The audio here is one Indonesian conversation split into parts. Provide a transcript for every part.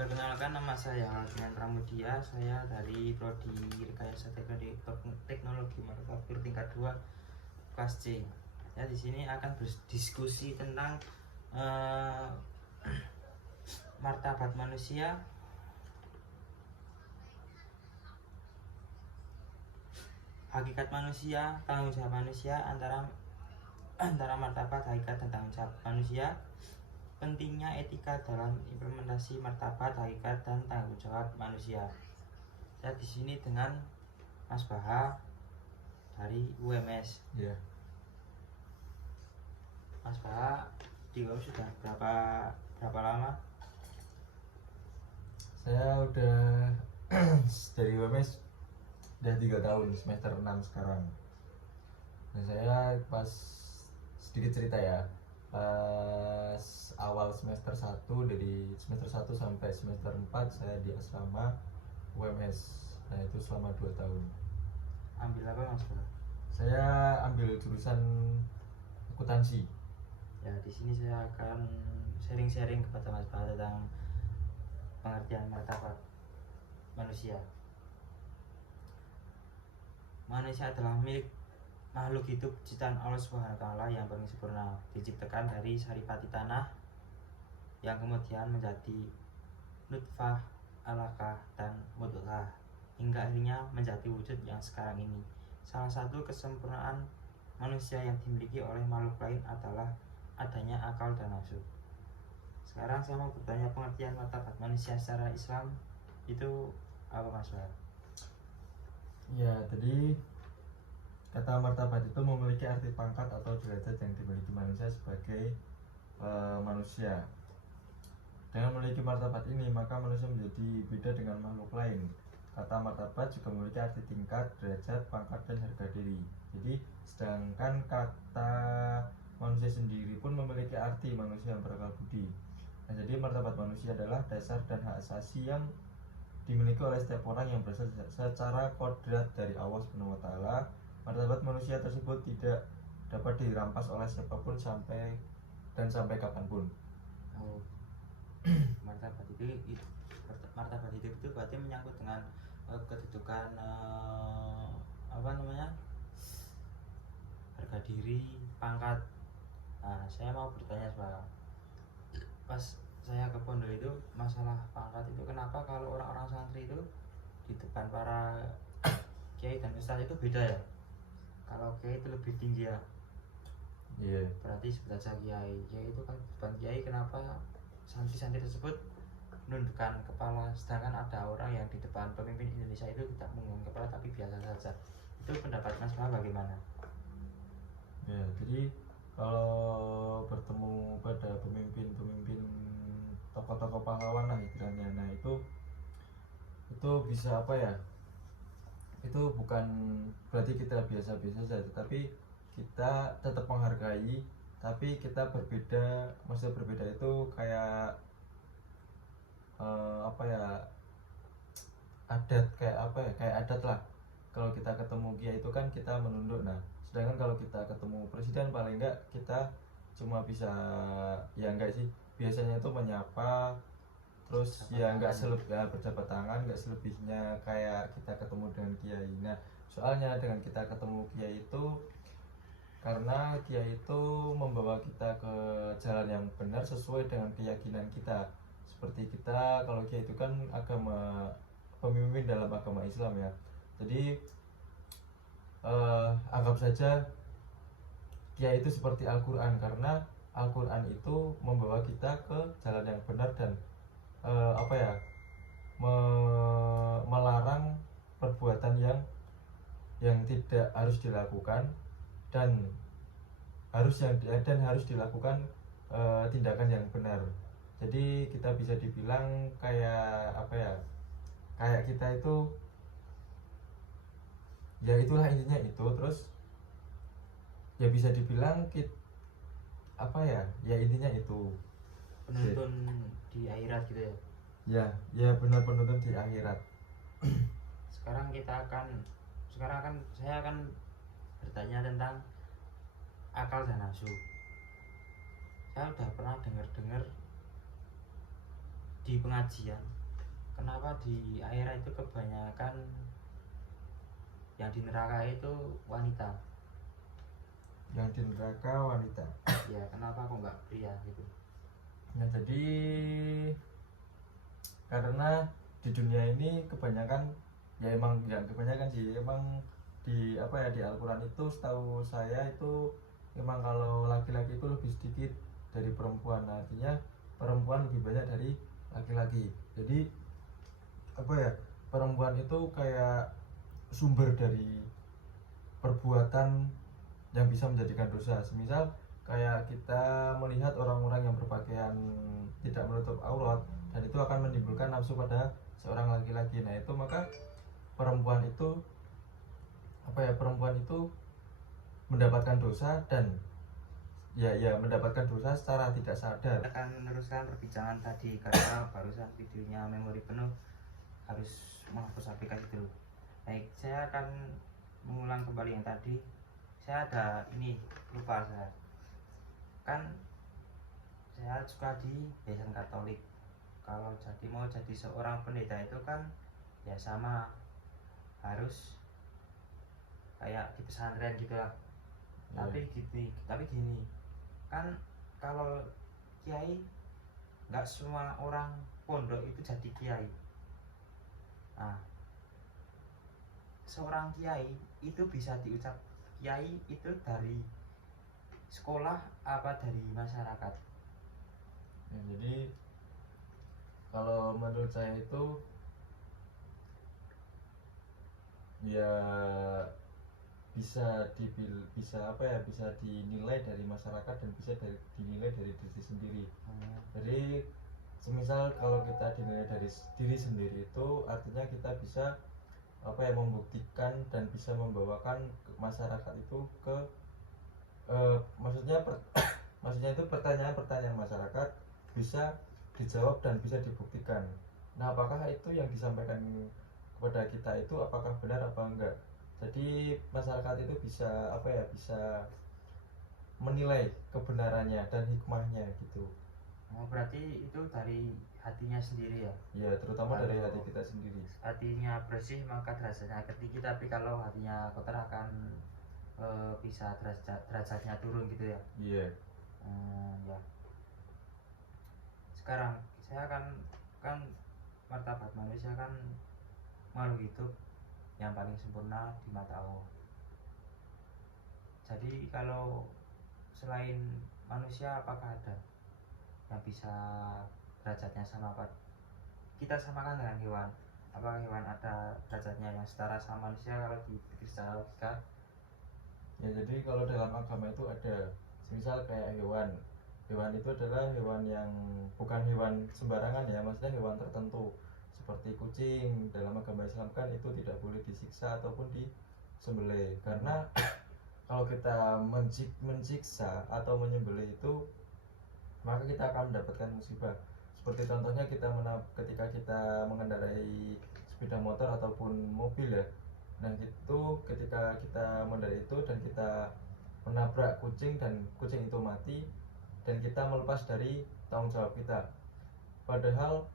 Perkenalkan, nama saya Alfian Pramudia. Saya dari Prodi Rekayasa Teknologi Manufaktur tingkat 2 kelas C. Ya, di sini akan berdiskusi tentang martabat manusia, hakikat manusia, tanggung jawab manusia, antara martabat, hakikat, dan tanggung jawab manusia, pentingnya etika dalam implementasi martabat, hakikat, dan tanggung jawab manusia. Saya di sini dengan Mas Baha dari UMS. Ya. Mas Baha di UMS sudah berapa lama? Saya udah dari UMS udah 3 tahun, semester 6 sekarang. Dan saya pas sedikit cerita ya, pas awal semester 1, dari semester 1 sampai semester 4 saya di asrama UMS. Nah, itu selama 2 tahun. Ambil apa, Mas Baha? Saya ambil jurusan akuntansi. Ya, di sini saya akan sharing-sharing kepada Mas Baha tentang pengertian martabat manusia. Manusia adalah makhluk hidup ciptaan Allah SWT yang paling sempurna, diciptakan dari saripati tanah yang kemudian menjadi nutfah, alaqah, dan mudghah hingga akhirnya menjadi wujud yang sekarang ini. Salah satu kesempurnaan manusia yang dimiliki oleh makhluk lain adalah adanya akal dan nafsu. Sekarang saya mau bertanya, pengertian martabat manusia secara Islam itu apa, Mas Baha? Ya, tadi kata martabat itu memiliki arti pangkat atau derajat yang dimiliki manusia sebagai manusia. Dengan memiliki martabat ini, maka manusia menjadi beda dengan makhluk lain. Kata martabat juga memiliki arti tingkat, derajat, pangkat, dan harga diri. Jadi, sedangkan kata manusia sendiri pun memiliki arti manusia yang berakal budi. Nah, jadi martabat manusia adalah dasar dan hak asasi yang dimiliki oleh setiap orang yang berasal secara kodrat dari Allah SWT. Martabat manusia tersebut tidak dapat dirampas oleh siapapun sampai kapanpun. Oh, martabat hidup itu berarti menyangkut dengan kedudukan harga diri, pangkat. Nah, saya mau bertanya, pas saya ke pondok itu masalah pangkat itu, kenapa kalau orang-orang santri itu di depan para kiai dan ustadz itu beda ya? Kalau kiai itu lebih tinggi ya, berarti sebelah kiai itu kan depan kiai, kenapa santri-santri tersebut menundukkan kepala, sedangkan ada orang yang di depan pemimpin Indonesia itu tidak menundukkan kepala tapi biasa saja. Itu pendapat Mas Baha bagaimana? Ya, jadi kalau bertemu pada pemimpin tokoh-tokoh pahlawan lah istilahnya, nah itu bisa apa ya, itu bukan berarti kita biasa-biasa saja, tetapi kita tetap menghargai, tapi kita berbeda. Maksudnya berbeda itu kayak apa ya, adat, kayak adat lah. Kalau kita ketemu kiai itu kan kita menunduk. Nah, sedangkan kalau kita ketemu presiden paling enggak kita cuma bisa, ya enggak sih, biasanya itu menyapa, terus ya enggak berjabat tangan, enggak selebihnya kayak kita ketemu dengan kiai. Nah, soalnya dengan kita ketemu kiai itu karena kiai itu membawa kita ke jalan yang benar sesuai dengan keyakinan kita. Seperti kita, kalau kiai itu kan pemimpin dalam agama Islam ya. Jadi anggap saja kiai itu seperti Al-Quran, karena Al-Quran itu membawa kita ke jalan yang benar dan melarang perbuatan yang tidak harus dilakukan, dan harus dilakukan tindakan yang benar. Jadi kita bisa dibilang kayak apa ya, kayak kita itu, ya itulah intinya itu. Terus ya bisa dibilang ya intinya itu Penuntun di akhirat gitu ya? Ya benar, penuntun di akhirat. Sekarang saya akan bertanya tentang akal dan nafsu. Saya udah pernah dengar di di pengajian, kenapa di akhirat itu kebanyakan yang di neraka itu wanita? Yang di neraka wanita. Ya kenapa kok nggak pria gitu? Nah jadi karena di dunia ini kebanyakan, ya emang ya kebanyakan sih emang di apa ya, di Al-Quran itu setahu saya itu emang kalau laki-laki itu lebih sedikit dari perempuan. Nah, artinya perempuan lebih banyak dari laki-laki. Jadi apa ya, perempuan itu kayak sumber dari perbuatan yang bisa menjadikan dosa. Semisal kayak kita melihat orang-orang yang berpakaian tidak menutup aurat, dan itu akan menimbulkan nafsu pada seorang laki-laki. Nah itu maka perempuan itu apa ya, perempuan itu mendapatkan dosa, dan ya mendapatkan dosa secara tidak sadar. Kita akan meneruskan perbincangan tadi karena barusan videonya memori penuh, harus menghapus aplikasi dulu. Baik, saya akan mengulang kembali yang tadi. Saya ada ini, lupa saya. Kan saya suka di Yayasan Katolik. Kalau mau jadi seorang pendeta itu kan ya sama, harus kayak di pesantren gitu lah. Tapi gini, kan kalau kiai, nggak semua orang pondok itu jadi kiai. Nah, seorang kiai itu bisa diucap kiai itu dari sekolah apa dari masyarakat? Ya, jadi kalau menurut saya itu ya bisa apa ya, bisa dinilai dari masyarakat dan bisa dinilai dari diri sendiri. Jadi semisal kalau kita dinilai dari diri sendiri itu artinya kita bisa apa ya, membuktikan dan bisa membawakan masyarakat itu ke maksudnya itu pertanyaan-pertanyaan masyarakat bisa dijawab dan bisa dibuktikan. Nah apakah itu yang disampaikan kepada kita itu apakah benar apa enggak? Jadi masyarakat itu bisa apa ya, bisa menilai kebenarannya dan hikmahnya gitu. Oh, berarti itu dari hatinya sendiri ya? Ya terutama dari hati kita sendiri. Hatinya bersih maka derajatnya tinggi, tapi kalau hatinya kotor akan bisa derajatnya turun gitu ya? Iya. Ya. Sekarang saya kan martabat manusia kan makhluk hidup yang paling sempurna di mata Allah. Jadi kalau selain manusia apakah ada yang bisa derajatnya sama Pak? Kita samakan dengan hewan. Apakah hewan ada derajatnya yang setara sama manusia kalau dipikir secara logika? Ya jadi kalau dalam agama itu ada, misal kayak hewan itu adalah hewan yang bukan hewan sembarangan ya, maksudnya hewan tertentu seperti kucing. Dalam agama Islam kan itu tidak boleh disiksa ataupun disembelih, karena kalau kita mensiksa atau menyembelih itu maka kita akan mendapatkan musibah. Seperti contohnya ketika kita mengendarai sepeda motor ataupun mobil ya. Nah itu ketika kita mengendarai itu dan kita menabrak kucing dan kucing itu mati, dan kita melepas dari tanggung jawab kita. Padahal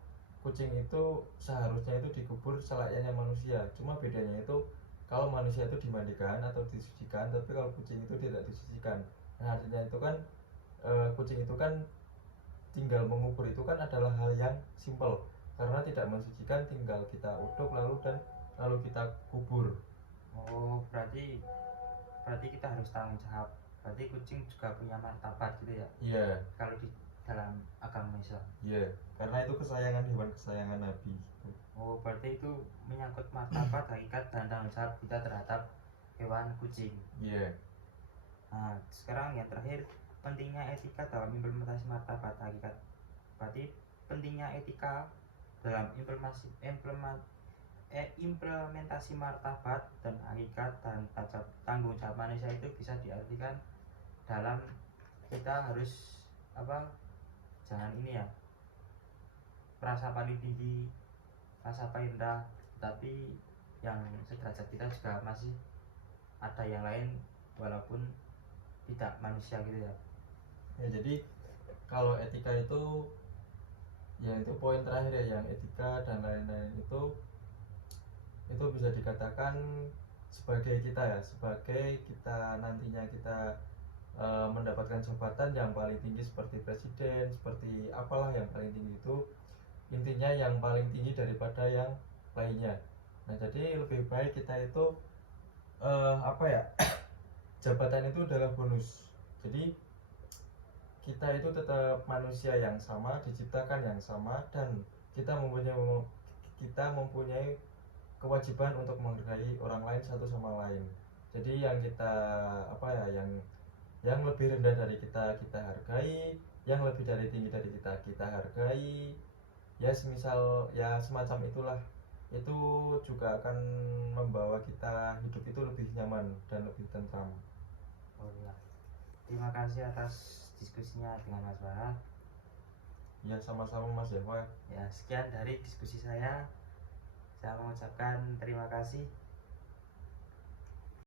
kucing itu seharusnya itu dikubur selayaknya manusia. Cuma bedanya itu kalau manusia itu dimandikan atau disucikan, tapi kalau kucing itu tidak disucikan. Nah artinya itu kan kucing itu kan tinggal mengubur itu kan adalah hal yang simpel, karena tidak mensucikan, tinggal kita uduk lalu kita kubur. Oh, berarti kita harus tanggung jawab. Berarti kucing juga punya martabat gitu ya? Iya. Kalau di dalam agama Islam. Iya, karena itu hewan kesayangan Nabi. Oh, berarti itu menyangkut martabat, hakikat dan tanggung jawab kita terhadap hewan kucing. Iya. Nah, sekarang yang terakhir, pentingnya etika dalam implementasi martabat hakikat. Berarti pentingnya etika dalam implementasi martabat dan hakikat dan tanggung jawab manusia itu bisa diartikan dalam kita harus apa, jangan ini ya, rasa paling tinggi, rasa paling rendah, tapi yang sederajat kita juga masih ada yang lain walaupun tidak manusia gitu ya. Ya jadi kalau etika itu Ya itu poin terakhir ya, yang etika dan lain-lain itu bisa dikatakan sebagai kita ya, sebagai kita nantinya kita mendapatkan jabatan yang paling tinggi seperti presiden, seperti apalah yang paling tinggi itu, intinya yang paling tinggi daripada yang lainnya. Nah jadi lebih baik kita itu apa ya, jabatan itu adalah bonus. Jadi kita itu tetap manusia yang sama, diciptakan yang sama, dan kita mempunyai kewajiban untuk menghargai orang lain satu sama lain. Jadi yang kita apa ya, yang lebih rendah dari kita kita hargai, yang lebih dari tinggi dari kita kita hargai. Ya semisal ya semacam itulah. Itu juga akan membawa kita hidup itu lebih nyaman dan lebih tentram. Oh iya, terima kasih atas diskusinya dengan Mas Farah. Ya sama-sama Mas Dewa. Ya, sekian dari diskusi saya mengucapkan terima kasih.